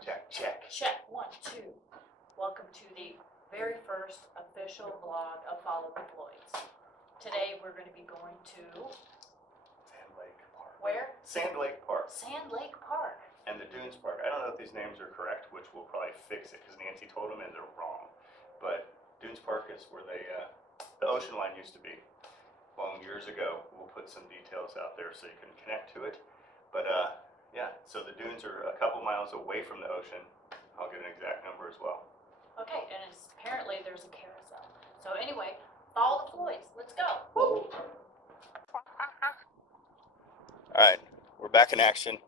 Check, check. Check, 1, 2. Welcome to the very first official vlog of Follow the Floyds. Today we're going to be going to... Sand Lake Park. Where? Sand Lake Park. Sand Lake Park. And the Dunes Park. I don't know if these names are correct, which we'll probably fix it because Nancy told them and they're wrong. But Dunes Park is where the ocean line used to be. Long years ago. We'll put some details out there so you can connect to it. But yeah, so the dunes are a couple miles away from the ocean. I'll get an exact number as well. Okay, and apparently there's a carousel. So anyway, follow the Floyds. Let's go. Woo! All right, we're back in action.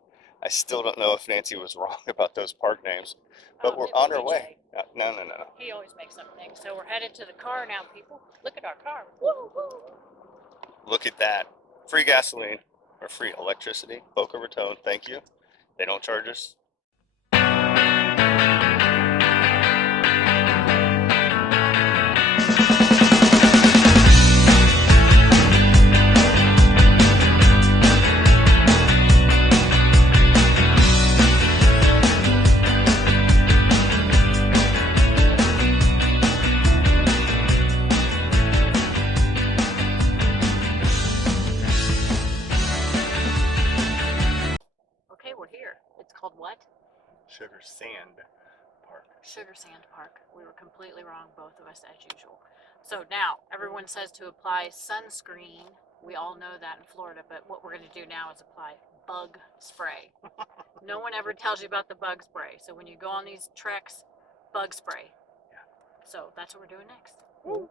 I still don't know if Nancy was wrong about those park names, but we're on our way. No. He always makes up things. So we're headed to the car now, people. Look at our car. Woo, woo. Look at that. Free gasoline or free electricity. Boca Raton, thank you. They don't charge us. It's called what? Sugar Sand Park. Sugar Sand Park. We were completely wrong, both of us, as usual. So now, everyone says to apply sunscreen. We all know that in Florida, but what we're going to do now is apply bug spray. No one ever tells you about the bug spray. So when you go on these treks, bug spray. Yeah. So that's what we're doing next. Woo.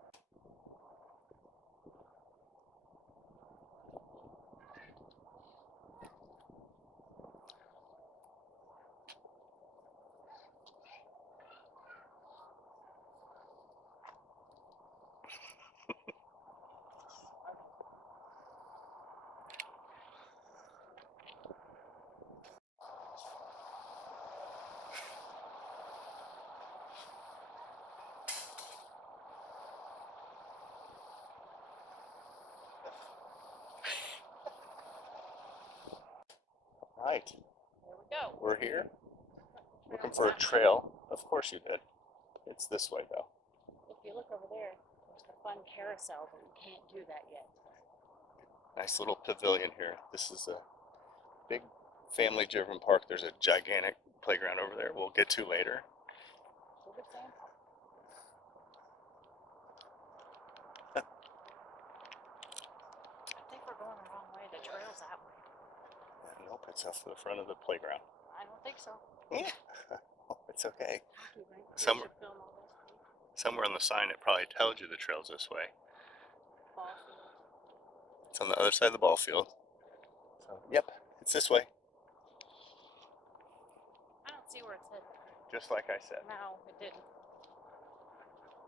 Right. There we go. We're here. Looking for a trail. Of course you did. It's this way though. If you look over there, there's the fun carousel, but we can't do that yet. Nice little pavilion here. This is a big family-driven park. There's a gigantic playground over there we'll get to later. Look at Sand Park. I think we're going the wrong way. The trail's that way. Nope, it's off the front of the playground. I don't think so. Yeah, oh, it's okay. Somewhere Somewhere on the sign it probably tells you the trail's this way. It's on the other side of the ball field. So, yep, it's this way. I don't see where it's headed. Just like I said. No, it didn't.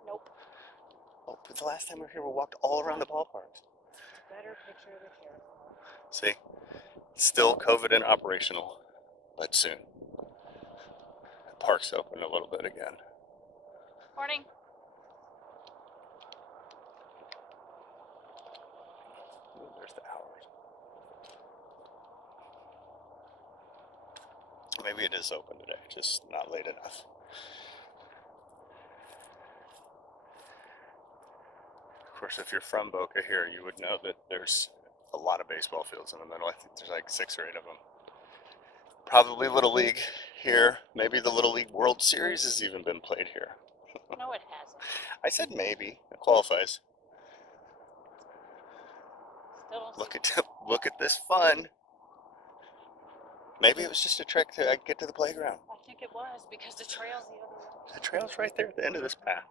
Nope. Oh, but the last time we were here, we walked all around the ballpark. Better picture of the carousel. See, still COVID and operational, but soon. The park's open a little bit again. Morning. Ooh, there's the hours. Maybe it is open today, just not late enough. Of course, if you're from Boca here, you would know that there's a lot of baseball fields in the middle. I think there's like 6 or 8 of them. Probably Little League here. Maybe the Little League World Series has even been played here. No, it hasn't. I said maybe. It qualifies. Still don't Look at this fun. Maybe it was just a trick to get to the playground. I think it was because the trail's the other way. The trail's right there at the end of this path.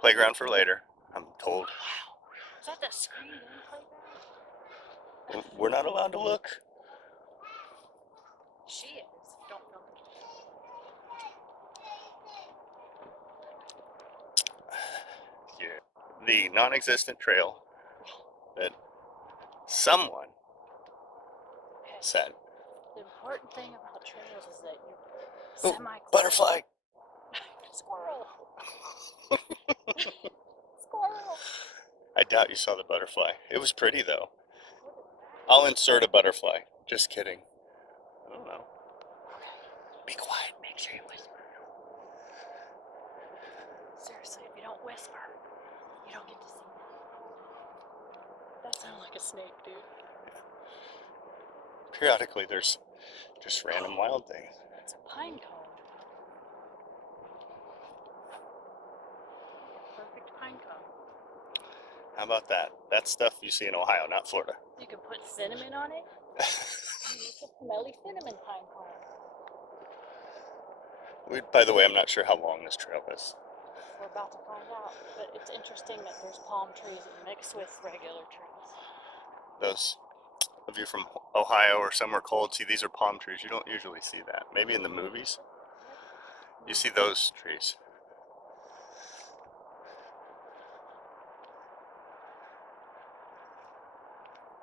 Playground for later, I'm told. Wow. Is that the screen in playground? We're not allowed to look. She is. Don't film it. Yeah. The non-existent trail that someone said. The important thing about trails is that you're semi-close. Butterfly. Squirrel. Squirrel. I doubt you saw the butterfly. It was pretty though. I'll insert a butterfly. Just kidding. I don't know. Be quiet. Make Make sure you whisper. Seriously, if you don't whisper, you don't get to see that. That sounds like a snake, dude. Periodically, there's just random wild things. It's a pine cone. Perfect pine cone. How about that? That's stuff you see in Ohio, not Florida. You can put cinnamon on it. It's a smelly cinnamon pine cone. By the way, I'm not sure how long this trail is. We're about to find out, but it's interesting that there's palm trees mixed with regular trees. Those of you from Ohio or somewhere cold, see, these are palm trees. You don't usually see that. Maybe in the movies, you see those trees.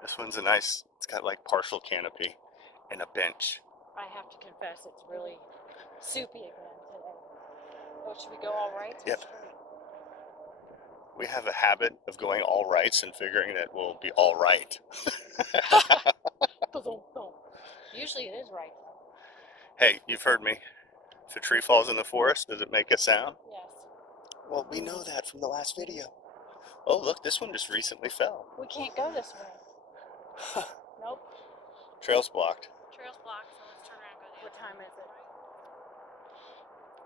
This one's a nice, it's got like partial canopy and a bench. I have to confess, it's really soupy again today. Oh, should we go all right? Yep. We have a habit of going all rights and figuring that we'll be all right. Usually it is right. Hey, you've heard me. If a tree falls in the forest, does it make a sound? Yes. Well, we know that from the last video. Oh, look, this one just recently fell. We can't go this way. Nope. Trail's blocked. Trail's blocked, so let's turn around and go the other. What time is it?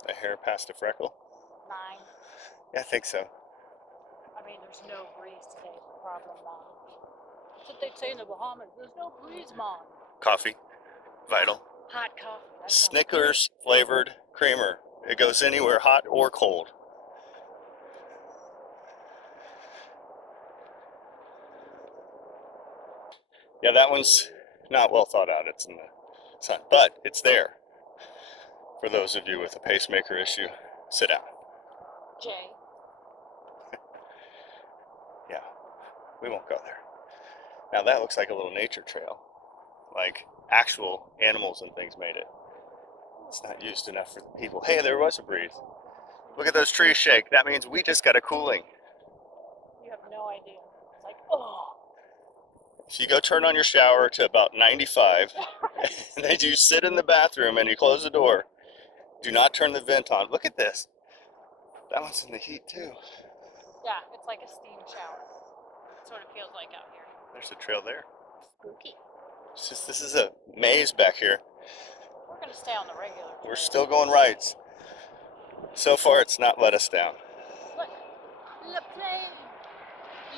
A hair past a freckle? 9. Yeah, I think so. I mean, there's no breeze today, is the problem, Mom. That's what they'd say in the Bahamas. There's no breeze, Mom. Coffee. Vital. Hot coffee. That's Snickers flavored creamer. It goes anywhere, hot or cold. Yeah, that one's not well thought out. It's in the sun, but it's there. For those of you with a pacemaker issue, sit down. Jay. Yeah, we won't go there. Now that looks like a little nature trail. Like actual animals and things made it. It's not used enough for the people. Hey, there was a breeze. Look at those trees shake. That means we just got a cooling. You have no idea. It's like, oh. If you go turn on your shower to about 95, and then you sit in the bathroom and you close the door, do not turn the vent on. Look at this. That one's in the heat too. Yeah, it's like a steam shower. That's what it feels like out here. There's a trail there. Spooky. It's just, this is a maze back here. We're going to stay on the regular. We're still going rights. So far, it's not let us down. Look. Le plane.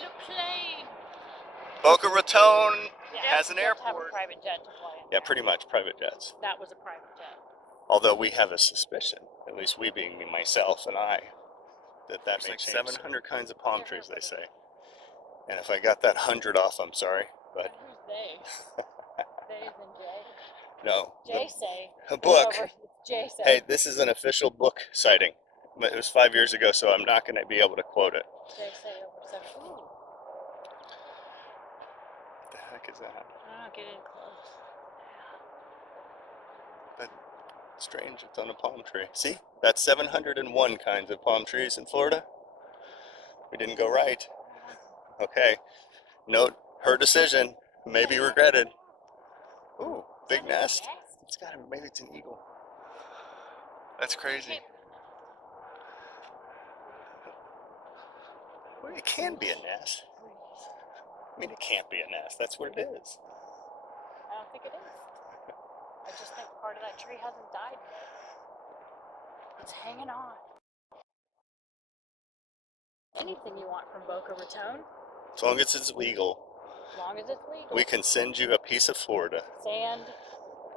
Le plane. Boca Raton has an You have to have a airport. private jet to fly in. Yeah, pretty much private jets. That was a private jet. Although we have a suspicion, at least we being me, myself, and I, that may change. 700 kinds of palm trees, they say. And if I got that 100 off, I'm sorry, but Who's they? They is in Jay. no. Jay say. A book. Jay say. Hey, this is an official book sighting. It was 5 years ago, so I'm not going to be able to quote it. Jay say over 7. Ooh. What the heck is that? I don't get in close. But strange, it's on a palm tree. See? That's 701 kinds of palm trees in Florida. We didn't go right. Okay. Note her decision. May be regretted. Ooh, big nest. It's got a, maybe it's an eagle. That's crazy. Well, it can be a nest. I mean, it can't be a nest. That's what it is. I don't think it is. I just think part of that tree hasn't died yet. It's hanging on. Anything you want from Boca Raton, As long as it's legal, as long as it's legal. we can send you a piece of Florida. Sand,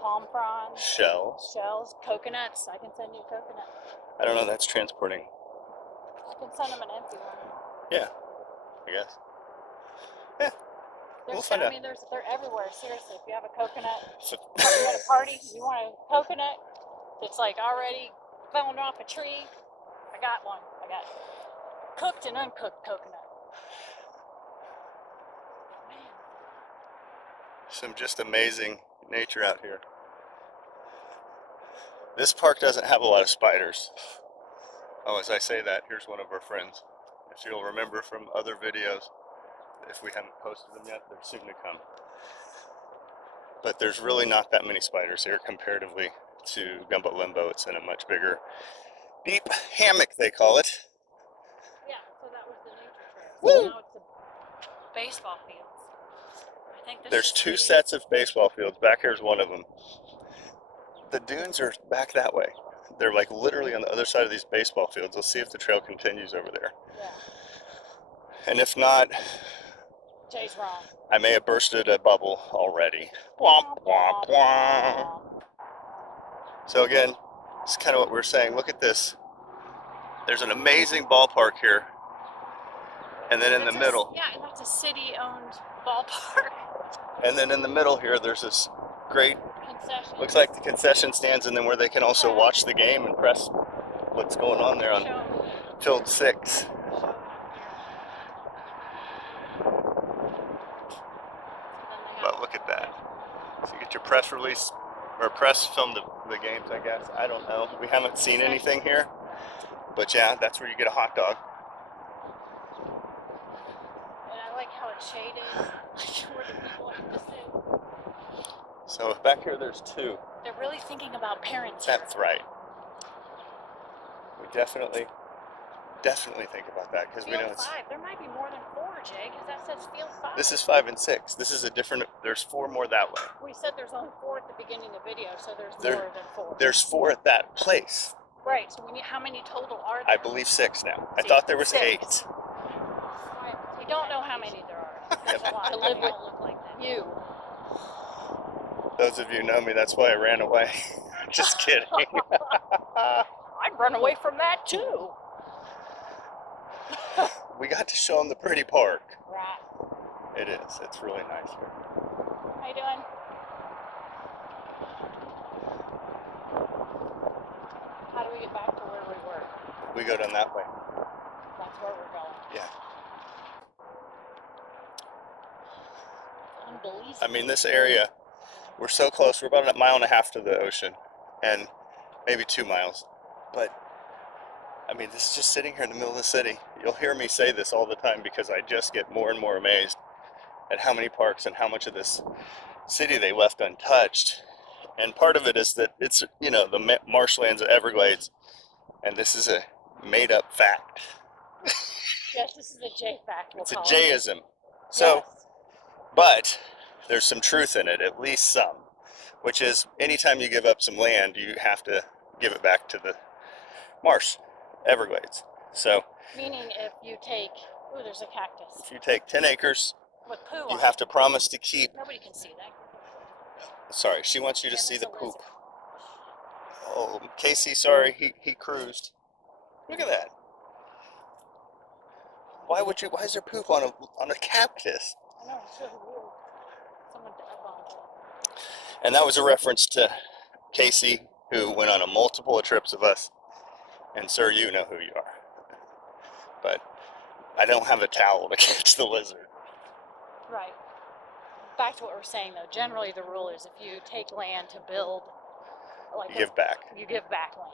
palm fronds, Shells. shells, coconuts. I can send you a coconut. I don't know, that's transporting. I can send them an empty one. Yeah, I guess. Yeah, we'll find I out. mean, they're everywhere. Seriously, if you have a coconut, So, you're at a party, you want a coconut that's like already fallen off a tree. I got one. I got cooked and uncooked coconut. Man, some just amazing nature out here. This park doesn't have a lot of spiders. Oh, as I say that, here's one of our friends. If you'll remember from other videos, if we haven't posted them yet, they're soon to come. But there's really not that many spiders here comparatively to Gumbo Limbo. It's in a much bigger, deep hammock, they call it. Yeah, so that was the nature trail. Woo! So now it's the baseball fields. I think this There's is 2 the- sets of baseball fields. Back here's one of them. The dunes are back that way. They're like literally on the other side of these baseball fields. Let's see if the trail continues over there. Yeah, And if not, Jay's wrong. I may have bursted a bubble already. Womp, womp, womp. So again, it's kind of what we're saying. Look at this. There's an amazing ballpark here. And then in the middle, Yeah, and that's a city-owned ballpark. and then in the middle here, there's this great, Concession. looks like the concession stands, and then where they can also watch the game and press what's going on there on field 6. But look at that. So you get your press release, or press from the games, I guess. I don't know. We haven't seen anything here. But yeah, that's where you get a hot dog. And I like how it's shaded. Where the people have to sit. So back here there's 2. They're really thinking about parents. That's right. We definitely think about that because we know Field it's. 5. There might be more than 4, Jay, because that says field 5. This is 5 and 6. This is a different. There's 4 more that way. We said there's only 4 at the beginning of the video, so there's There- more than 4. There's 4 at that place. Right. So we need, how many total are there? I believe 6 now. I See, thought there was 6. 8. We don't know how many there are. There's a lot. To live with look like that. You. Those of you who know me, that's why I ran away. Just kidding. I'd run away from that too. We got to show them the pretty park. Right. It is. It's really nice here. How you doing? How do we get back to where we were? We go down that way. That's where we're going. Yeah. Unbelievable. I mean, this area, we're so close. We're about 1.5 miles to the ocean, and maybe 2 miles. But I mean, this is just sitting here in the middle of the city. You'll hear me say this all the time because I just get more and more amazed at how many parks and how much of this city they left untouched. And part of it is that it's, you know, the marshlands of Everglades, and this is a made-up fact. Yes, this is a J fact. It's a Jayism. So, but there's some truth in it, at least some, which is anytime you give up some land, you have to give it back to the marsh, Everglades. So, Meaning if you take, ooh, there's a cactus if you take 10 acres, with poo you on have it. to promise to keep. Nobody can see that. Sorry, she wants you to Yeah, see there's the a poop. lizard. Oh, Casey, sorry, he cruised. Look at that. Why is there poop on a cactus? I know, it's really weird. Someone died on it. And that was a reference to Casey, who went on a multiple of trips of us. And sir, you know who you are. But I don't have a towel to catch the lizard. Right. Back to what we're saying though. Generally, the rule is if you take land to build, like You give back. you give back land.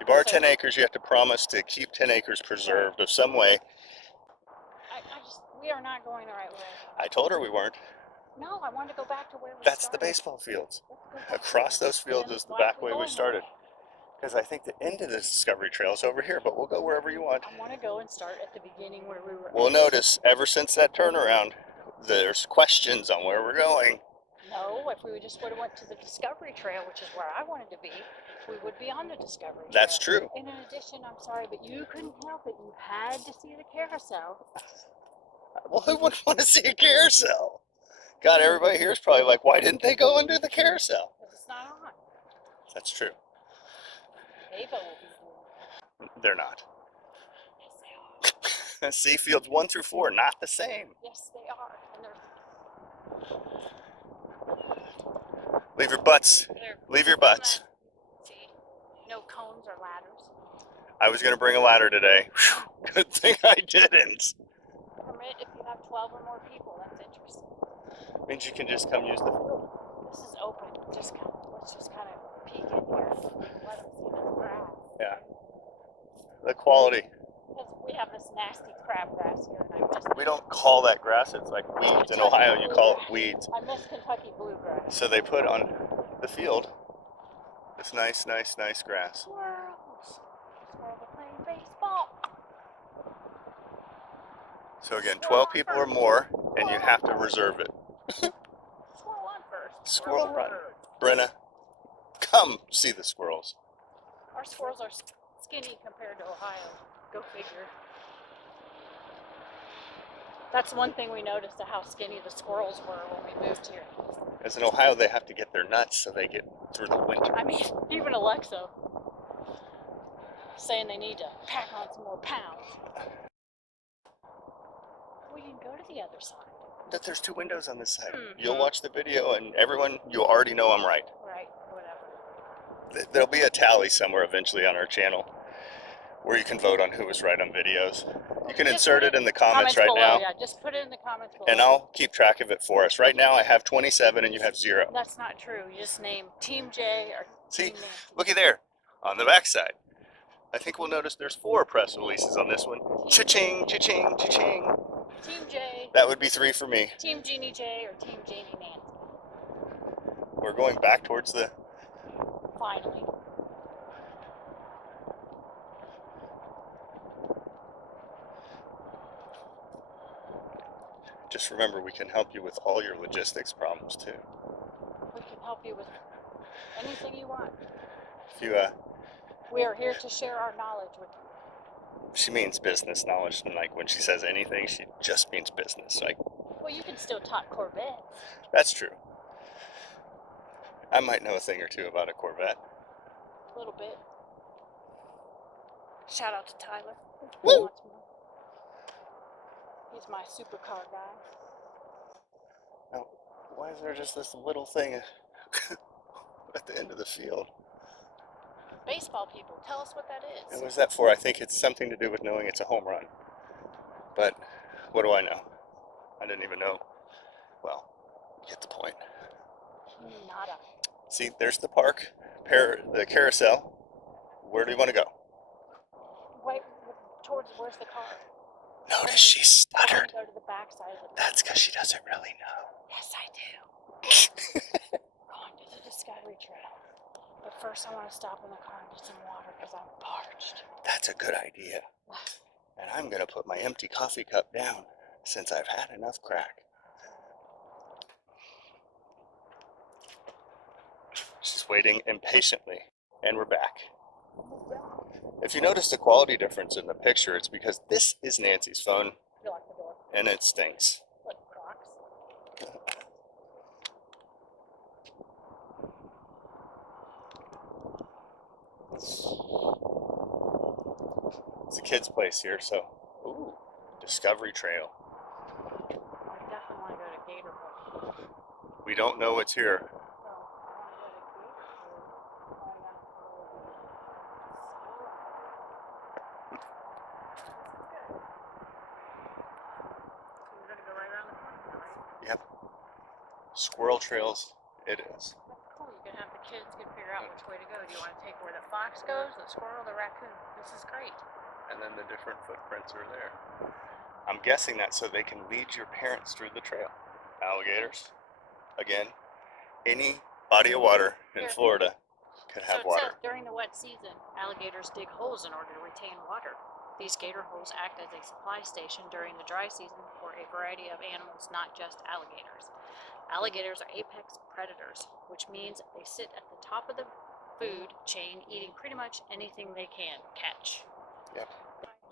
You borrow So- 10 acres, you have to promise to keep 10 acres preserved of some way. We are not going the right way. I told her we weren't. No, I wanted to go back to where we That's the started. baseball fields. Let's go back Across there. those fields Then is the why back aren't we way we going started. that way? Because I think the end of the Discovery Trail is over here, but we'll go wherever you want. I want to go and start at the beginning where we were. We'll at. notice, ever since that turnaround, there's questions on where we're going. No, if we just would have went to the Discovery Trail, which is where I wanted to be, we would be on the Discovery Trail. That's true. And in addition, I'm sorry, but you couldn't help it. You had to see the carousel. Well, who would want to see a carousel? God, everybody here is probably like, why didn't they go and do the carousel? Because it's not on. That's true. Ava will be. They're not. Yes, they are. See, fields 1 through 4, not the same. Yes, they are. And Leave your butts. they're Leave your butts. See, no cones or ladders. I was going to bring a ladder today. Whew, good thing I didn't. Permit if you have 12 or more people. That's interesting. Means you can just come use the field. This is open. Let's just kind of peek in here. Let them see this grass. Yeah. The quality. Because we have this nasty crabgrass here, and I miss. We don't call that grass. It's like weeds. In Ohio, you call it weeds. I miss Kentucky bluegrass. So they put on the field This nice grass. Squirrels. Squirrels are playing baseball. So again, Squirrel 12 on people or first. more, and you Squirrel have on to first. reserve it. Squirrel on first. Squirrel run. First. Brenna, come see the squirrels. Our squirrels are skinny compared to Ohio. Go figure. That's one thing we noticed, how skinny the squirrels were when we moved here. As in Ohio, they have to get their nuts so they get through the winter. I mean, even Alexa saying they need to pack on some more pounds. We can go to the other side. But there's 2 windows on this side. Mm-hmm. You'll watch the video, and everyone, you already know I'm right. Right, whatever. There'll be a tally somewhere eventually on our channel where you can vote on who was right on videos. You can insert it in the comments right below, now, yeah, just put it in the comments below. and I'll keep track of it for us. Right now, I have 27, and you have 0. That's not true. You just name Team J or See, Team Nancy. looky there, on the back side. I think we'll notice there's 4 press releases on this one. Cha-ching, cha-ching, cha-ching. Team J, That would be 3 for me. Team Jeannie J, or Team Jeannie Nancy. We're going back towards the... Finally. Just remember, we can help you with all your logistics problems, too. We can help you with anything you want. If you, We are here to share our knowledge with you. she means business knowledge, and like when she says anything, she just means business. Like, Well, you can still talk Corvettes. that's true. I might know a thing or two about a Corvette. A little bit. Shout out to Tyler. Woo! He's my supercar guy. Now, why is there just this little thing at the end of the field? Baseball people, tell us what that is. And what's that for? I think it's something to do with knowing it's a home run. But what do I know? I didn't even know. Well, you get the point. Nada. See, there's the park, the carousel. Where do you want to go? Wait, towards where's the car? Notice she stuttered. Go to the back side of the That's because she doesn't really know. Yes, I do. Going to the Discovery Trail. But first, I want to stop in the car and get some water because I'm parched. That's a good idea. And I'm going to put my empty coffee cup down since I've had enough crack. She's waiting impatiently, and we're back. If you notice the quality difference in the picture, it's because this is Nancy's phone, You lock the door. and it stinks. Like Crocs. It's a kid's place here, so... Ooh, Discovery Trail. I definitely want to go to Gator Bowl. We don't know what's here. So, I want to go to Gator Bowl. Find out So we're going to go right around the corner, right? Yep. Squirrel Trails it is. That's cool. You can have the kids can figure out which way to go. Do you want to take where the fox goes, the squirrel, the raccoon? This is great. And then the different footprints are there. I'm guessing that so they can lead your parents through the trail. Alligators. Again, any body of water in Here. Florida could have So it water. says during the wet season, alligators dig holes in order to retain water. These gator holes act as a supply station during the dry season for a variety of animals, not just alligators. Alligators are apex predators, which means they sit at the top of the food chain, eating pretty much anything they can catch. Yep.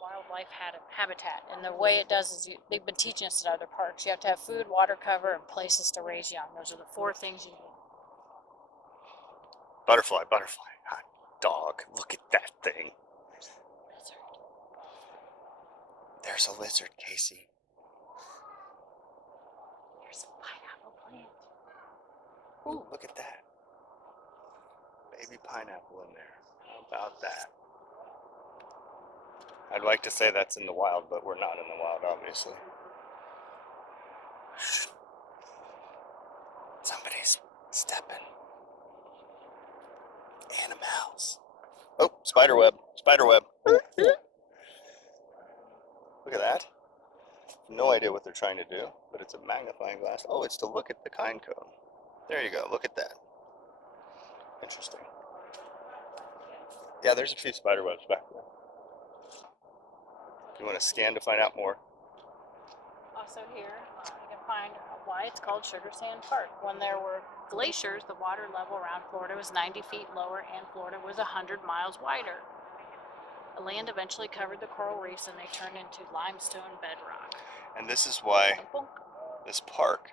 Wildlife habitat, and the way it does is they've been teaching us at other parks. You have to have food, water cover, and places to raise young. Those are the 4 things you need. Butterfly, butterfly. Hot dog. Look at that thing. Lizard. There's a lizard, Casey. There's a pineapple plant. Ooh, look at that. Baby pineapple in there. How about that? I'd like to say that's in the wild, but we're not in the wild, obviously. Somebody's stepping. And a mouse. Oh, spider web. Spider web. Look at that. No idea what they're trying to do, but it's a magnifying glass. Oh, it's to look at the kind cone. There you go. Look at that. Interesting. Yeah, there's a few spider webs back there. If you want to scan to find out more. Also here, you can find why it's called Sugar Sand Park. When there were glaciers, the water level around Florida was 90 feet lower and Florida was 100 miles wider. The land eventually covered the coral reefs and they turned into limestone bedrock. And this is why Bonk. this park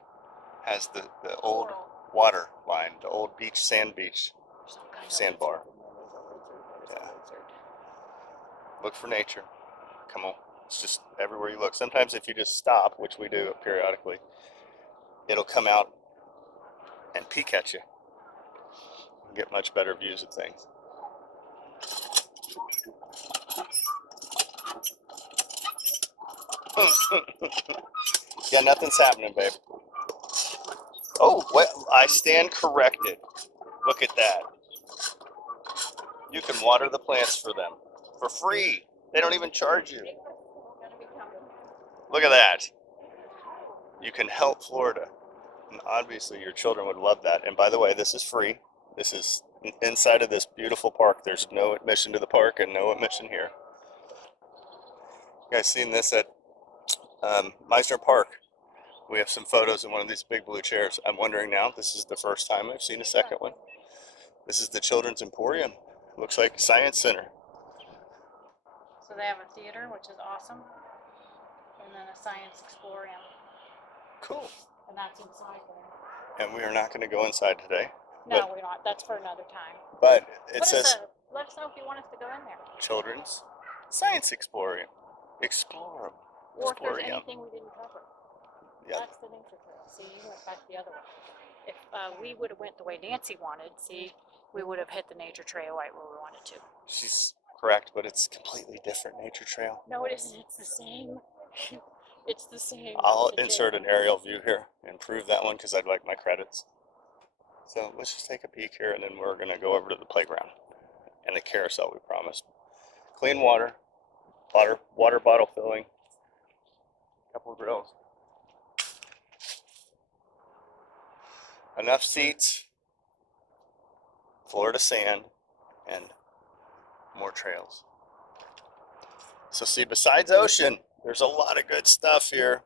has the old water line, the old beach, sand beach, Some kind of sandbar. lizard. There's a Yeah. lizard. Look for nature. Come on. It's just everywhere you look. Sometimes if you just stop, which we do periodically, it'll come out and peek at you. You get much better views of things. Yeah, nothing's happening, babe. Oh, well, I stand corrected. Look at that. You can water the plants for them for free. They don't even charge you. Look at that. You can help Florida. And obviously your children would love that. And by the way, this is free. This is inside of this beautiful park. There's no admission to the park and no admission here. You guys seen this at Meisner Park? We have some photos in one of these big blue chairs. I'm wondering now, this is the first time I've seen a second one. This is the Children's Emporium. Looks like a science center. So they have a theater, which is awesome, and then a science exploration, Cool. and that's inside there. And we are not going to go inside today. No, we're not. That's for another time. But it says Let us know if you want us to go in there, Children's Science Exploring. Explore. or if there's Exploring. anything we didn't cover. Yeah. That's the nature trail. See, you went back the other way. If we would have went the way Nancy wanted, see, we would have hit the nature trail right where we wanted to. She's correct, but it's a completely different nature trail. No, it isn't. It's the same. It's the same. I'll The insert trail. an aerial view here and prove that one because I'd like my credits. So let's just take a peek here and then we're going to go over to the playground and the carousel we promised. Clean water, water bottle filling, a couple of grills. Enough seats, Florida sand, and more trails. So see, besides ocean, there's a lot of good stuff here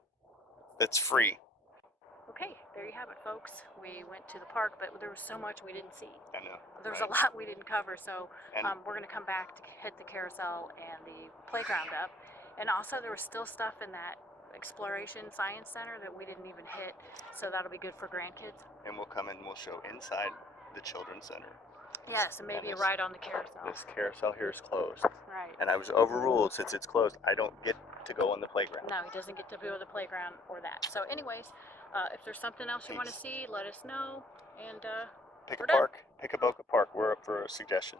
that's free. Okay, there you have it, folks. We went to the park, but there was so much we didn't see. I know. There was right? a lot we didn't cover, so And we're going to come back to hit the carousel and the playground up. And also, there was still stuff in that Exploration Science Center that we didn't even hit, so that'll be good for grandkids. and we'll come and we'll show inside the children's center. Yes, and maybe a this- ride on the carousel. This carousel here is closed, Right. and I was overruled since it's closed. I don't get to go on the playground. No, he doesn't get to go to the playground or that. So anyways, if there's something else you want to Peace. see, let us know. And Pick we're a done. park. Pick a Boca Park. We're up for a suggestion.